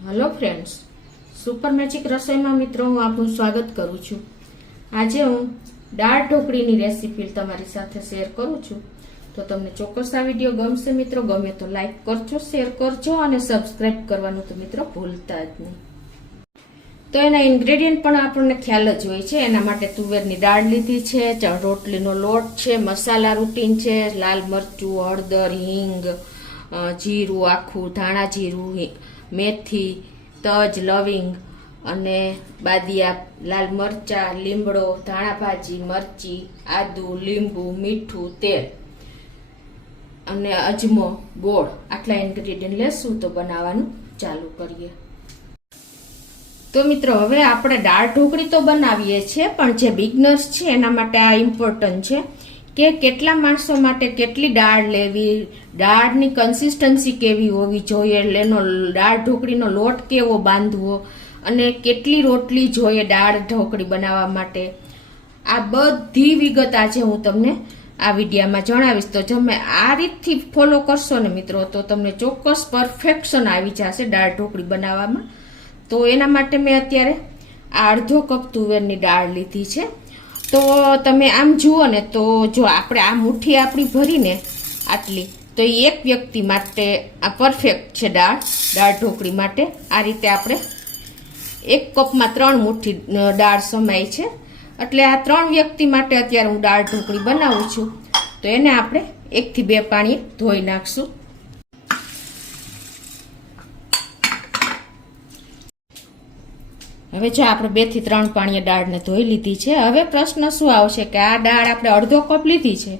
Hello friends, super magic रसोई में मित्रों हूँ आपનું स्वागत करूँ છું। આજે હું દાળ ઢોકળીની રેસીપી તમારી સાથે શેર કરું છું। તો તમને ચોક્કસ આ વિડિયો ગમશે મિત્રો। ગમે તો લાઈક કરજો, શેર કરજો અને સબસ્ક્રાઇબ કરવાનું તો મિત્રો ભૂલતા જ નહીં। તો એના ઇન્ગ્રેડિયન્ટ પણ આપણને ખ્યાલ જ હોય છે। એના માટે તુવેરની દાળ લીધી છે, રોટલીનો લોટ છે, મસાલા રૂટીન છે, લાલ મરચું, હળદર, હિંગ, જીરું આખું, ધાણા જીરું, મેથી, તજ, લવિંગ અને બાદિયા, લાલ મરચા, લીમડો, ધાણા ભાજી, મરચી, આદુ, લીંબુ, મીઠું, તેલ અને અજમો, ગોળ આટલા ઇન્ગ્રેડિયન્ટ લેશું તો બનાવવાનું ચાલુ કરીએ। તો મિત્રો હવે આપણે દાળ ઢોકળી તો બનાવીએ છીએ, પણ જે બિગનર્સ છે એના માટે આ ઇમ્પોર્ટન્ટ છે કે કેટલા માણસો માટે કેટલી દાળ લેવી, દાળની કન્સિસ્ટન્સી કેવી હોવી જોઈએ, એનો દાળ ઢોકળીનો લોટ કેવો બાંધવો અને કેટલી રોટલી જોઈએ દાળ ઢોકળી બનાવવા માટે, આ બધી વિગત આજે હું તમને આ વિડીયોમાં જણાવીશ। તો તમે આ રીતથી ફોલો કરશો ને મિત્રો તો તમને ચોક્કસ પરફેક્શન આવી જશે દાળ ઢોકળી બનાવવામાં। તો એના માટે મેં અત્યારે આ અડધો કપ તુવેરની દાળ લીધી છે। તો તમે આમ જુઓ ને તો જો આપણે આ મુઠ્ઠી આપણી ભરીને આટલી, તો એ એક વ્યક્તિ માટે આ પરફેક્ટ છે દાળ ઢોકળી માટે। આ રીતે આપણે એક કપમાં 3 મુઠ્ઠી દાળ સમાય છે, એટલે આ 3 વ્યક્તિ માટે અત્યારે હું દાળ ઢોકળી બનાવું છું। તો એને આપણે 1 થી 2 પાણીએ ધોઈ નાખશું। હવે જો આપણે 2 થી 3 પાણીએ દાળને ધોઈ લીધી છે। હવે પ્રશ્ન શું આવશે કે આ દાળ આપણે અડધો કપ લીધી છે,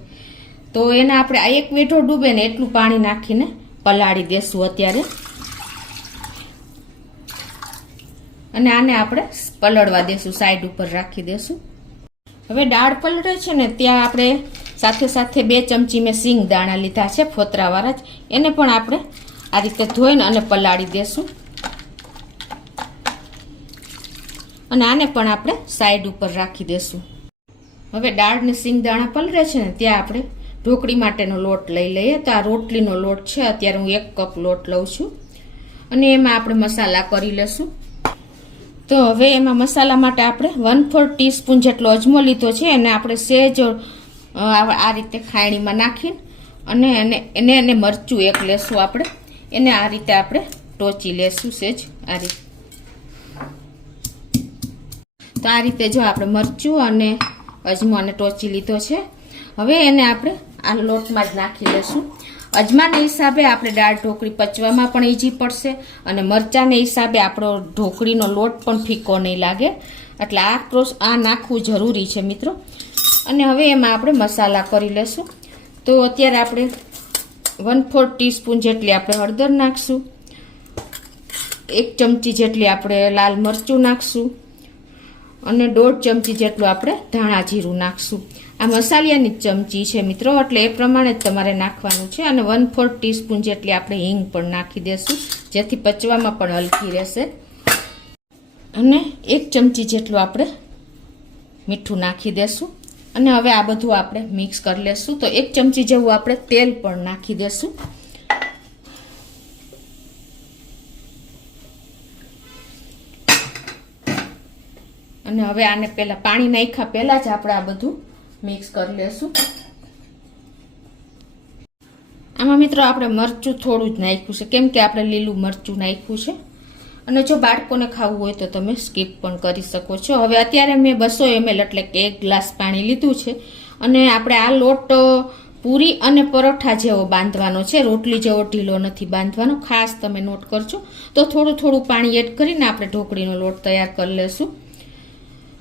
તો એને આપણે આ એક વેઠો ડૂબે ને એટલું પાણી નાખીને પલાળી દેશું અત્યારે, અને આને આપણે પલળવા દેશું, સાઈડ ઉપર રાખી દેશું। હવે દાળ પલળે છે ને ત્યાં આપણે સાથે સાથે 2 ચમચી મેં સિંગ દાણા લીધા છે, ફોતરાવાળા જ, એને પણ આપણે આ રીતે ધોઈને અને પલાળી દેશું, અને આને પણ આપણે સાઈડ ઉપર રાખી દેશું। હવે દાળ ને સિંગ દાણા પલળે છે ને ત્યાં આપણે ઢોકળી માટેનો લોટ લઈ લઈએ। તો આ રોટલીનો લોટ છે, અત્યારે હું 1 કપ લોટ લઉં છું, અને એમાં આપણે મસાલા કરી લેશું। તો હવે એમાં મસાલા માટે આપણે 1/4 ટીસ્પૂન જેટલો અજમો લીધો છે, એને આપણે સહેજ આ રીતે ખાયણીમાં નાખીને અને એને મરચું એક લેશું આપણે, એને આ રીતે આપણે ટોચી લેશું સહેજ આ રીતે। તો આ રીતે જો આપણે મરચું અને અજમો અને ટોચી લીધો છે। હવે એને આપણે આ લોટમાં જ નાખી લેશું। અજમાના હિસાબે આપણે દાળ ઢોકળી પચવામાં પણ ઈઝી પડશે, અને મરચાંને હિસાબે આપણો ઢોકળીનો લોટ પણ ફીકો નહીં લાગે, એટલે આ નાખવું જરૂરી છે મિત્રો। અને હવે એમાં આપણે મસાલા કરી લેશું। તો અત્યારે આપણે 1/4 ટીસ્પૂન જેટલી આપણે હળદર નાખશું, 1 ચમચી જેટલી આપણે લાલ મરચું નાખશું, અને 1/2 ચમચી જેટલું આપણે ધાણા જીરું નાખશું। આ મસાલિયાની ચમચી છે મિત્રો, એટલે એ પ્રમાણે જ તમારે નાખવાનું છે। અને 1/4 ટીસ્પૂન જેટલી આપણે હિંગ પણ નાખી દેશું, જેથી પચવામાં પણ હલકી રહેશે, અને 1 ચમચી જેટલું આપણે મીઠું નાખી દેશું, અને હવે આ બધું આપણે મિક્સ કરી લેશું। તો 1 ચમચી જેવું આપણે તેલ પણ નાખી દેશું, અને હવે આને પહેલા પાણી નાખ્યા પહેલા જ આપણે આ બધું મિક્સ કરી લેશું। આમાં મિત્રો આપણે મરચું થોડું જ નાખ્યું છે, કેમ કે આપણે લીલું મરચું નાખ્યું છે, અને જો બાળકોને ખાવું હોય તો તમે સ્કીપ પણ કરી શકો છો। હવે અત્યારે મેં 200 ml એટલે કે 1 ગ્લાસ પાણી લીધું છે, અને આપણે આ લોટ પૂરી અને પરોઠા જેવો બાંધવાનો છે, રોટલી જેવો ઢીલો નથી બાંધવાનો, ખાસ તમે નોટ કરજો। તો થોડું પાણી એડ કરીને આપણે ઢોકળીનો લોટ તૈયાર કરી લેશું।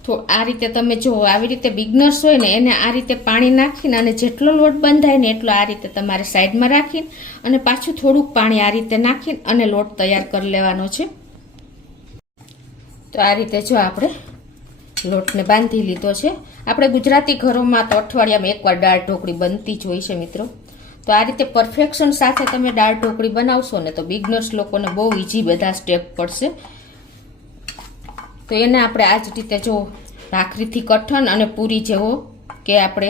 તો આ રીતે તમે જો આવી રીતે બિગનર્સ હોય ને એને આ રીતે પાણી નાખીને અને જેટલો લોટ બંધાય ને એટલો આ રીતે તમારે સાઈડમાં રાખીને અને પાછું થોડુંક પાણી આ રીતે નાખીને અને લોટ તૈયાર કરી લેવાનો છે। તો આ રીતે જો આપણે લોટને બાંધી લીધો છે। આપણે ગુજરાતી ઘરોમાં તો અઠવાડિયામાં એકવાર દાળ ઢોકળી બનતી જ હોય છે મિત્રો। તો આ રીતે પરફેક્શન સાથે તમે દાળ ઢોકળી બનાવશો ને તો બિગનર્સ લોકોને બહુ ઈઝી બધા સ્ટેપ પડશે। તો એને આપણે આ જ રીતે જો ભાખરીથી કઠણ અને પૂરી જેવો કે આપણે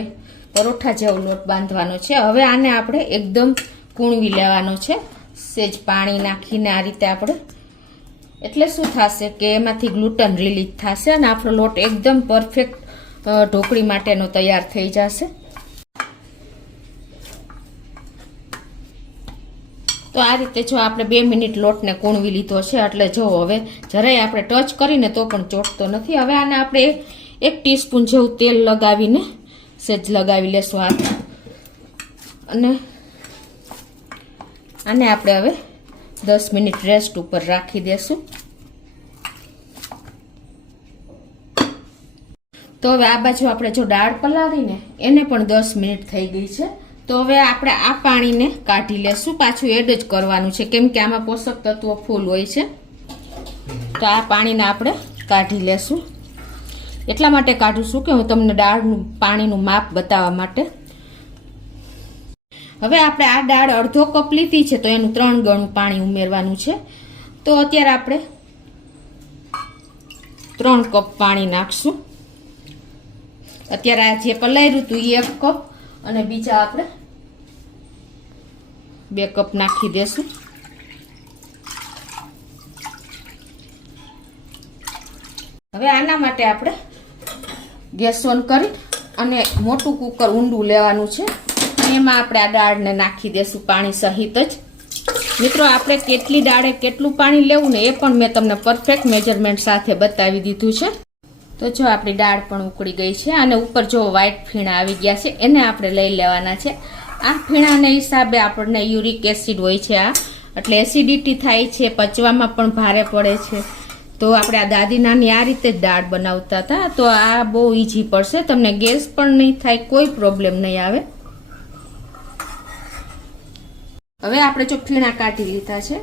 પરોઠા જેવો લોટ બાંધવાનો છે। હવે આને આપણે એકદમ કૂણવી લેવાનો છે, સહેજ પાણી નાખીને આ રીતે આપણે એટલે શું થશે કે એમાંથી ગ્લુટન રિલીઝ થશે અને આપણો લોટ એકદમ પરફેક્ટ ઢોકળી માટેનો તૈયાર થઈ જશે. તો આ રીતે જો આપણે 2 મિનિટ લોટને કૂણવી લીધો છે એટલે જો હવે જરાય આપણે ટચ કરીને તો પણ ચોટતો નથી. હવે આને આપણે 1 ટીસ્પૂન જેવું તેલ લગાવીને સહેજ લગાવી લેશું હાથ અને આને આપણે હવે 10 મિનિટ રેસ્ટ ઉપર રાખી દેશું. તો હવે આ બાજુ આપણે જો દાળ પલાળીને એને પણ 10 મિનિટ થઈ ગઈ છે. તો હવે આપણે આ પાણીને કાઢી લેશું. પાછું એડ જ કરવાનું છે કેમ કે આમાં પોષક તત્વો ફૂલ હોય છે. તો આ પાણીને આપણે કાઢી લેશું. એટલા માટે કાઢું છું કે હું તમને દાળનું પાણીનું માપ બતાવવા માટે. હવે આપણે આ દાળ અડધો કપ લીધી છે તો એનું 3 ગણું પાણી ઉમેરવાનું છે. તો અત્યારે આપણે 3 કપ પાણી નાખશું. અત્યારે આ જે પલાળ્યું હતું એ 1 કપ અને બીજા આપણે 2 કપ નાખી દેશું. હવે આના માટે આપણે ગેસ ઓન કરી અને મોટું કુકર ઊંડું લેવાનું છે. એમાં આપણે આ દાળને નાખી દેશું પાણી સહિત જ. મિત્રો આપણે કેટલી દાળે કેટલું પાણી લેવું ને એ પણ મેં તમને પરફેક્ટ મેજરમેન્ટ સાથે બતાવી દીધું છે. તો જો આપણી દાળ પણ ઉકળી ગઈ છે અને ઉપર જો વ્હાઈટ ફીણા આવી ગયા છે એને આપણે લઈ લેવાના છે. આ ફીણાને હિસાબે આપણને યુરિક એસિડ હોય છે આ એટલે એસિડિટી થાય છે, પચવામાં પણ ભારે પડે છે. તો આપણે આ દાદી નાની આ રીતે જ દાળ બનાવતા હતા. તો આ બહુ ઈઝી પડશે, તમને ગેસ પણ નહીં થાય, કોઈ પ્રોબ્લેમ નહીં આવે. હવે આપણે જો ફીણા કાઢી લીધા છે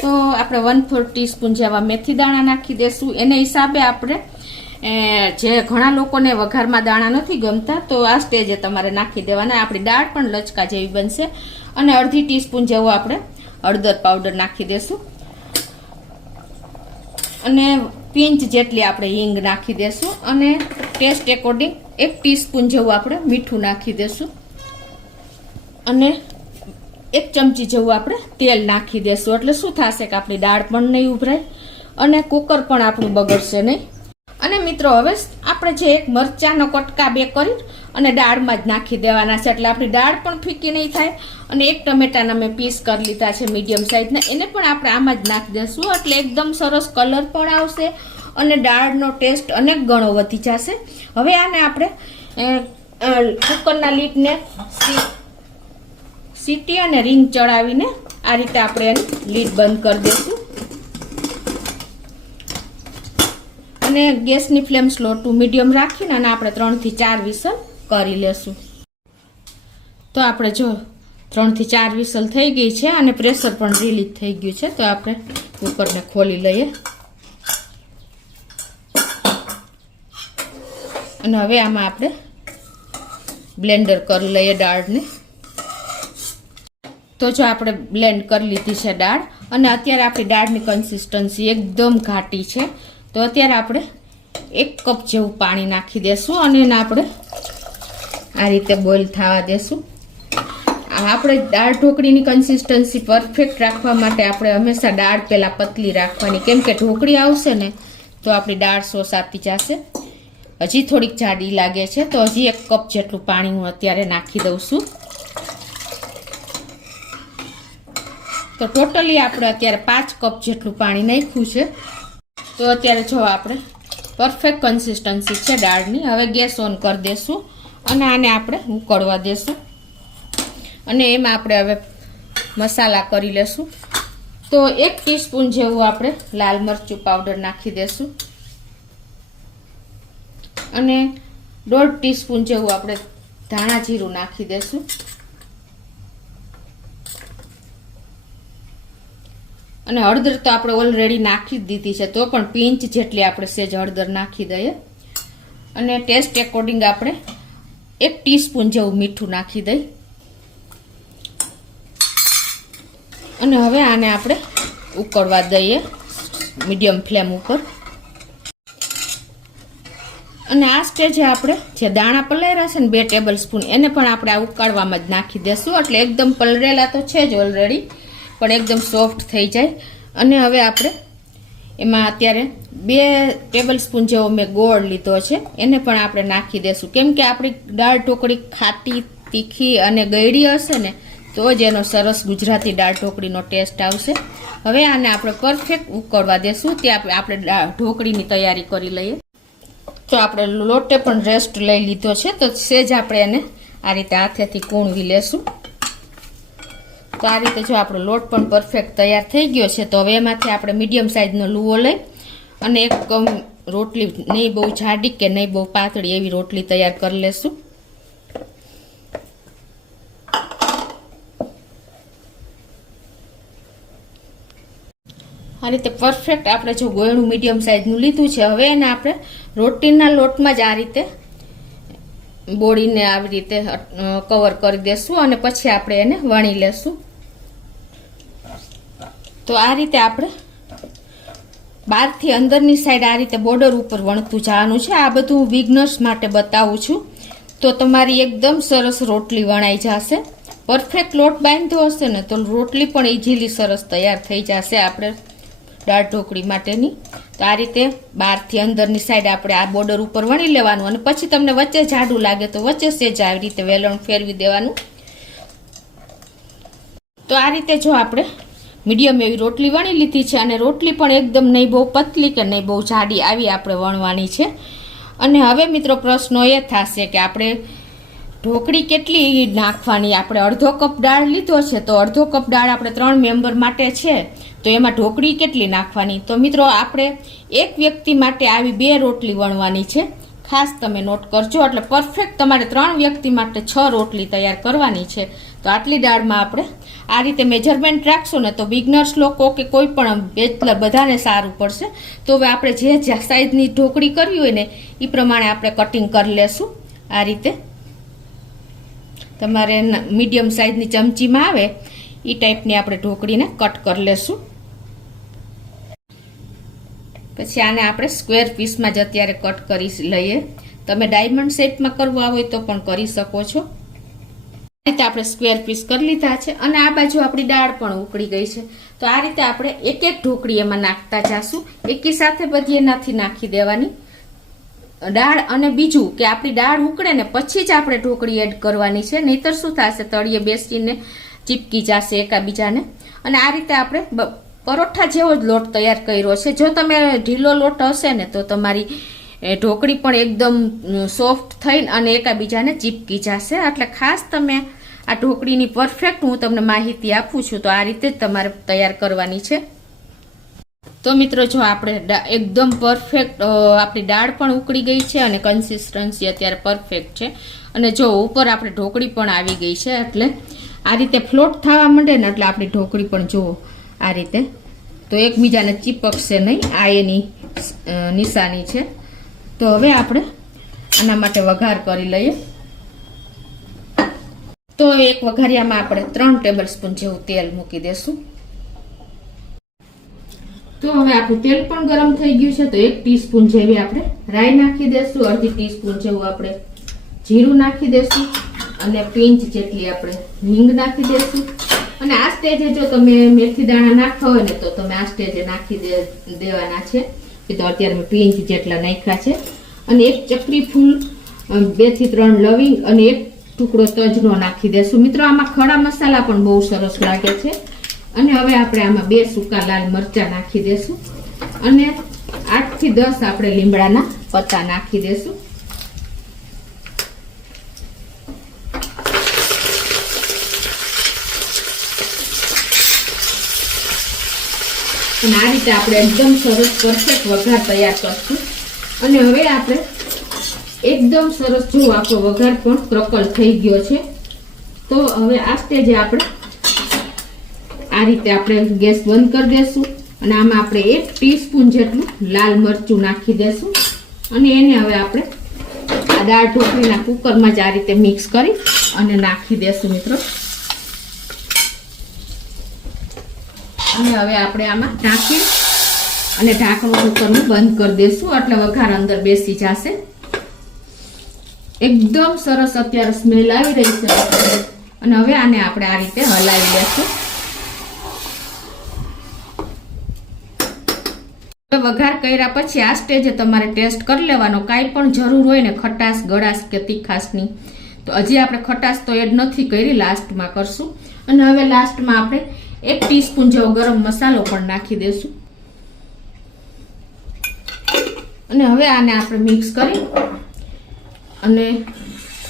તો આપણે 1/4 ટીસ્પૂન જેવા મેથી દાણા નાખી દેશું. એને હિસાબે આપણે જે ઘણા લોકોને વઘારમાં દાણા નથી ગમતા તો આ સ્ટેજે તમારે નાખી દેવાના. આપણી દાળ પણ લચકા જેવી બનશે. અને અડધી ટીસ્પૂન જેવો આપણે હળદર પાવડર નાખી દેશું અને પિંચ જેટલી આપણે હિંગ નાખી દેશું અને ટેસ્ટ એકોર્ડિંગ 1 ટીસ્પૂન જેવું આપણે મીઠું નાખી દેશું અને 1 ચમચી જેવું આપણે તેલ નાખી દેશું. એટલે શું થશે કે આપણી દાળ પણ નહીં ઉભરાય અને કુકર પણ આપણું બગડશે નહીં. અને મિત્રો હવે આપણે જે 1 મરચાંનો કટકા 2 કરી અને દાળમાં જ નાખી દેવાના છે એટલે આપણી દાળ પણ ફીકી નહીં થાય. અને 1 ટમેટાના મેં પીસ કરી લીધા છે મીડિયમ સાઈઝના, એને પણ આપણે આમાં જ નાખી દેશું એટલે એકદમ સરસ કલર પણ આવશે અને દાળનો ટેસ્ટ અનેક ગણો વધી જશે. હવે આને આપણે કુકરના લીડને સીટી અને રીંગ ચડાવીને આ રીતે આપણે એની લીડ બંધ કરી દઈશું અને ગેસની ફ્લેમ સ્લો ટુ મીડિયમ રાખીને અને આપણે 3 થી 4 વિસલ કરી લેશું. તો આપણે જો 3 થી 4 વિસલ થઈ ગઈ છે અને પ્રેશર પણ રિલીઝ થઈ ગયું છે. તો આપણે કુકરને ખોલી લઈએ અને હવે આમાં આપણે બ્લેન્ડર કરી લઈએ દાળને. તો જો આપણે બ્લેન્ડ કરી લીધી છે દાળ અને અત્યારે આપણી દાળની કન્સિસ્ટન્સી એકદમ ઘાટી છે. તો અત્યારે આપણે 1 કપ જેવું પાણી નાખી દેશું અને એને આપણે આ રીતે બોઇલ થવા દેશું. આપણે દાળ ઢોકળીની કન્સિસ્ટન્સી પરફેક્ટ રાખવા માટે આપણે હંમેશા દાળ પહેલાં પતલી રાખવાની કેમ કે ઢોકળી આવશે ને તો આપણી દાળ સોસાતી જશે. હજી થોડીક જાડી લાગે છે તો હજી 1 કપ જેટલું પાણી હું અત્યારે નાખી દઉં છું. તો ટોટલી આપણે અત્યારે 5 કપ જેટલું પાણી નાખ્યું છે. તો અત્યારે જો આપણે પરફેક્ટ કન્સિસ્ટન્સી છે દાળની. હવે ગેસ ઓન કરી દેશું અને આને આપણે ઉકળવા દેશું અને એમાં આપણે હવે મસાલા કરી લેશું. તો 1 ટીસ્પૂન જેવું આપણે લાલ મરચું પાવડર નાખી દેશું અને 1/2 ટીસ્પૂન જેવું આપણે ધાણા જીરું નાખી દેશું અને હળદર તો આપણે ઓલરેડી નાખી જ દીધી છે તો પણ પિંચ જેટલી આપણે સેજ હળદર નાખી દઈએ અને ટેસ્ટ એકોર્ડિંગ આપણે 1 ટીસ્પૂન જેવું મીઠું નાખી દઈએ અને હવે આને આપણે ઉકળવા દઈએ મીડિયમ ફ્લેમ ઉપર. અને આ સ્ટેજે આપણે જે દાણા પલાળ્યા છે ને 2 ટેબલ સ્પૂન એને પણ આપણે આ ઉકાળવામાં જ નાખી દેશું એટલે એકદમ પલળેલા તો છે જ ઓલરેડી પણ એકદમ સોફ્ટ થઈ જાય. અને હવે આપણે એમાં અત્યારે 2 ટેબલ સ્પૂન જેવો મેં ગોળ લીધો છે, એને પણ આપણે નાખી દેશું. કેમ કે આપણી દાળ ઢોકળી ખાટી, તીખી અને ગળી હશે ને તો જ એનો સરસ ગુજરાતી દાળ ઢોકળીનો ટેસ્ટ આવશે. હવે આને આપણે પરફેક્ટ ઉકળવા દેશું. ત્યાં આપણે ઢોકળીની તૈયારી કરી લઈએ. તો આપણે લોટે પણ રેસ્ટ લઈ લીધો છે, તો સેજ આપણે એને આ રીતે હાથેથી કૂણવી લેશું. તો આ રીતે જો આપણો લોટ પણ પરફેક્ટ તૈયાર થઈ ગયો છે. તો હવે એમાંથી આપણે મીડિયમ સાઇઝનો લુવો લઈ અને એક રોટલી, નહીં બહુ જાડી કે નહીં બહુ પાતળી એવી રોટલી તૈયાર કરી લેશું. આ રીતે પરફેક્ટ આપણે જો ગોળનું મીડિયમ સાઇઝનું લીધું છે. હવે એને આપણે રોટલીના લોટમાં જ આ રીતે બોળીને આવી રીતે કવર કરી દેશું અને પછી આપણે એને વણી લેશું. તો આ રીતે આપણે બહારથી અંદરની સાઈડ આ રીતે બોર્ડર ઉપર વણતું જવાનું છે. આ બધું બિગનર્સ માટે બતાવું છું. તો તમારી એકદમ સરસ રોટલી વણાઈ જશે. પરફેક્ટ લોટ બાંધ્યો હશે ને તો રોટલી પણ ઇઝીલી સરસ તૈયાર થઈ જશે આપણે દાળ ઢોકળી માટેની. તો આ રીતે બહારથી અંદરની સાઈડ આપણે આ બોર્ડર ઉપર વણી લેવાનું અને પછી તમને વચ્ચે જાડું લાગે તો વચ્ચે સેજ આવી રીતે વેલણ ફેરવી દેવાનું. તો આ રીતે જો આપણે મીડિયમ એવી રોટલી વણી લીધી છે અને રોટલી પણ એકદમ નહીં બહુ પતલી કે નહીં બહુ જાડી આવી આપણે વણવાની છે. અને હવે મિત્રો પ્રશ્નો એ થશે કે આપણે ઢોકળી કેટલી નાખવાની. આપણે અડધો કપ દાળ લીધો છે, તો અડધો કપ દાળ આપણે 3 મેમ્બર માટે છે, તો એમાં ઢોકળી કેટલી નાખવાની. તો મિત્રો આપણે એક વ્યક્તિ માટે આવી 2 રોટલી વણવાની છે. ખાસ તમે નોટ કરજો. એટલે પરફેક્ટ તમારે 3 વ્યક્તિ માટે 6 રોટલી તૈયાર કરવાની છે. તો આટલી દાળમાં આપણે આ રીતે મેજરમેન્ટ રાખશો ને તો બિગનર્સ લોકો કે કોઈ પણ બેચલર બધાને સારું પડશે. તો હવે આપણે જે સાઈઝની ઢોકળી કરવી હોય ને એ પ્રમાણે આપણે કટિંગ કરી લેશું. આ રીતે તમારે મીડિયમ સાઈઝની ચમચીમાં આવે એ ટાઈપની આપણે ઢોકળીને કટ કરી લેશું. પછી આને આપણે સ્ક્વેર પીસમાં જ અત્યારે કટ કરી લઈએ. તમે ડાયમંડ શેપમાં કરવા હોય તો પણ કરી શકો છો. આ રીતે આપણે સ્ક્વેર પીસ કરી લીધા છે અને આ બાજુ આપણી દાળ પણ ઉકળી ગઈ છે. તો આ રીતે આપણે એક એક ઢોકળી એમાં નાખતા જાશું. એકી સાથે બધી નથી નાખી દેવાની દાળ. અને બીજું કે આપણી દાળ ઉકળે ને પછી જ આપણે ઢોકળી એડ કરવાની છે, નહીતર શું થશે તળિયે બેસીને ચીપકી જશે એકાબીજાને. અને આ રીતે આપણે પરોઠા જેવો જ લોટ તૈયાર કર્યો છે. જો તમે ઢીલો લોટ હશે ને તો તમારી ઢોકળી પણ એકદમ સોફ્ટ થઈને અને એકાબીજાને ચીપકી જશે. એટલે ખાસ તમે આ ઢોકળીની પરફેક્ટ હું તમને માહિતી આપું છું. તો આ રીતે જ તમારે તૈયાર કરવાની છે. તો મિત્રો જો આપણે એકદમ પરફેક્ટ આપણી દાળ પણ ઉકળી ગઈ છે અને કન્સિસ્ટન્સી અત્યારે પરફેક્ટ છે. અને જો ઉપર આપણે ઢોકળી પણ આવી ગઈ છે. એટલે આ રીતે ફ્લોટ થવા માંડે ને એટલે આપણી ઢોકળી પણ જુઓ આ રીતે તો એકબીજાને ચીપકશે નહીં. આ એની નિશાની છે. તો હવે આપણે આના માટે વઘાર કરી લઈએ. તો હવે એક વઘારિયામાં આપણે 3 ટેબલ સ્પૂન જેવું તેલ મૂકી દેશું. તો હવે આપણું તેલ પણ ગરમ થઈ ગયું છે. તો 1 ટીસ્પૂન જેવી આપણે રાઈ નાખી દેશું. અડધી ટીસ્પૂન જેવું આપણે જીરું નાખી દેશું અને પિંચ જેટલી આપણે હિંગ નાખી દેશું. અને આ સ્ટેજે જો તમે મેથી દાણા નાખવા હોય ને તો તમે આ સ્ટેજે નાખી દેવાના છે. તો અત્યારે મેં પિંચ જેટલા નાખ્યા છે. અને 1 ચક્રી ફૂલ, 2 થી 3 લવિંગ અને 1 ટુકડો તજનો નાખી દેશું. મિત્રો આમાં ખડા મસાલા પણ બહુ સરસ લાગે છે. અને હવે આપણે આમાં 2 સૂકા લાલ મરચાં નાખી દેશું અને 8 થી 10 આપણે લીમડાના પત્તા નાખી દેશું. અને આ રીતે આપણે એકદમ સરસ પરફેક્ટ વઘાર તૈયાર કરશું. અને હવે આપણે એકદમ સરસ જો આપણો વઘાર પણ ક્રકલ થઈ ગયો છે. તો હવે આ સ્ટેજે આપણે આ રીતે આપણે ગેસ બંધ કરી દેશું અને આમાં આપણે 1 ટીસ્પૂન જેટલું લાલ મરચું નાખી દેશું. અને એને હવે આપણે આ દાળ ઢોકળીના કુકરમાં જ આ રીતે મિક્સ કરી અને નાખી દેશું મિત્રો. અને હવે આપણે આમાં ઢાંકી અને ઢાંકણું કુકરનું બંધ કરી દેશું. એટલે વઘાર અંદર બેસી જશે. એકદમ સરસ અત્યારે સ્મેલ આવી રહી છે. અને હવે આને આપણે આ રીતે હલાવી લેશું. વઘાર કર્યા પછી આ સ્ટેજે તમારે ટેસ્ટ કરી લેવાનો. કાંઈ પણ જરૂર હોય ને ખટાશ, ગળાશ કે તીખાશની, તો હજી આપણે ખટાશ તો એડ નથી કરી, લાસ્ટમાં કરશું. અને હવે લાસ્ટમાં આપણે 1 ટીસ્પૂન જેવો ગરમ મસાલો પણ નાખી દઈશું. અને હવે આને આપણે મિક્સ કરી અને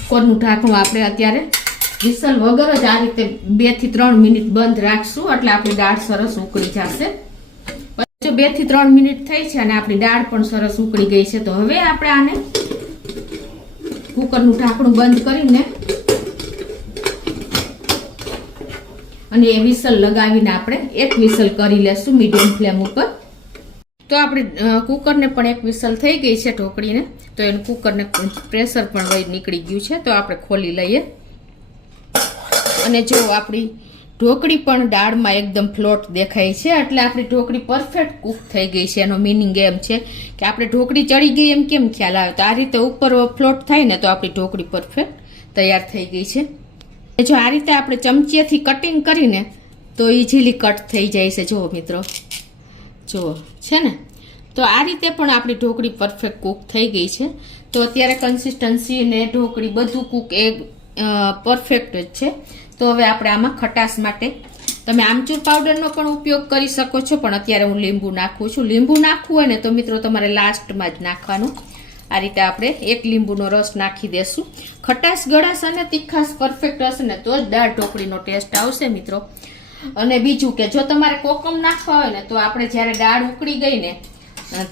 કુકરનું ઢાંકણું આપણે અત્યારે વિસલ વગર જ આ રીતે 2 થી 3 મિનિટ બંધ રાખશું, એટલે આપણી દાળ સરસ ઉકળી જશે. 2 થી 3 મિનિટ થઈ છે અને આપણી દાળ પણ સરસ ઉકળી ગઈ છે. તો હવે આપણે આને કુકરનું ઢાંકણું બંધ કરીને અને એ વિસલ લગાવીને આપણે 1 વિસલ કરી લેશું મીડિયમ ફ્લેમ ઉપર. તો આપણે કુકરને પણ 1 વિસલ થઈ ગઈ છે ઢોકળીને, તો એનું કુકરને પ્રેશર પણ વહી નીકળી ગયું છે. તો આપણે ખોલી લઈએ અને જો આપણી ઢોકળી પણ દાળમાં એકદમ ફ્લોટ દેખાય છે, એટલે આપણી ઢોકળી પરફેક્ટ કૂક થઈ ગઈ છે. એનો મિનિંગ એમ છે કે આપણે ઢોકળી ચડી ગઈ એમ કેમ ખ્યાલ આવે, તો આ રીતે ઉપર ફ્લોટ થાય ને તો આપણી ઢોકળી પરફેક્ટ તૈયાર થઈ ગઈ છે. જો આ રીતે આપણે ચમચીએથી કટિંગ કરીને તો ઇઝીલી કટ થઈ જાય છે. જુઓ મિત્રો, જુઓ છે ને, તો આ રીતે પણ આપણી ઢોકળી પરફેક્ટ કૂક થઈ ગઈ છે. તો અત્યારે કન્સિસ્ટન્સી ને ઢોકળી બધું કૂક પરફેક્ટ જ છે. તો હવે આપણે આમાં ખટાશ માટે તમે આમચૂર પાવડરનો પણ ઉપયોગ કરી શકો છો, પણ અત્યારે હું લીંબુ નાખું છું. લીંબુ નાખવું હોય ને તો મિત્રો તમારે લાસ્ટમાં જ નાખવાનું. આ રીતે આપણે 1 લીંબુનો રસ નાખી દેશું. ખટાશ, ગળાશ અને તીખાશ પરફેક્ટ હશે ને તો જ દાળ ઢોકળીનો ટેસ્ટ આવશે મિત્રો. અને બીજું કે જો તમારે કોકમ નાખવા હોય ને તો આપણે જ્યારે દાળ ઉકળી ગઈ ને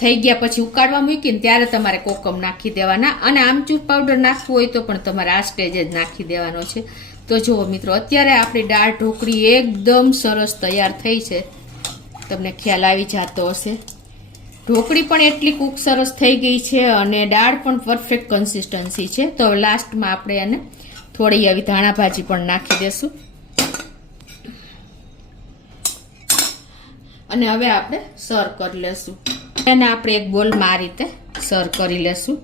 થઈ ગયા પછી ઉકાળવા મૂકીને ત્યારે તમારે કોકમ નાખી દેવાના, અને આમચૂર પાવડર નાખવું હોય તો પણ તમારે આ સ્ટેજે જ નાખી દેવાનો છે. તો જુઓ મિત્રો, અત્યારે આપણી દાળ ઢોકળી એકદમ સરસ તૈયાર થઈ છે. તમને ખ્યાલ આવી જતો હશે. ઢોકળી પણ એટલી કૂક સરસ થઈ ગઈ છે અને દાળ પણ પરફેક્ટ કન્સિસ્ટન્સી છે. તો લાસ્ટમાં આપણે એને થોડી આવી ધાણા ભાજી પણ નાખી દેશું. અને હવે આપણે સર્વ કરી લેશું. એને આપણે એક બોલમાં આ રીતે સર્વ કરી લેશું.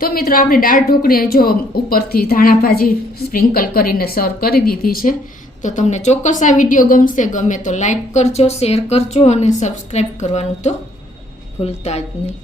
તો મિત્રો આપણે દાળ ઢોકળી જો ઉપરથી ધાણા ભાજી સ્પ્રિંકલ કરીને સર્વ કરી દીધી છે. તો તમને ચોક્કસ આ વિડીયો ગમશે. ગમે તો લાઈક કરજો, શેર કરજો અને સબસ્ક્રાઈબ કરવાનું તો ભૂલતા જ નહીં.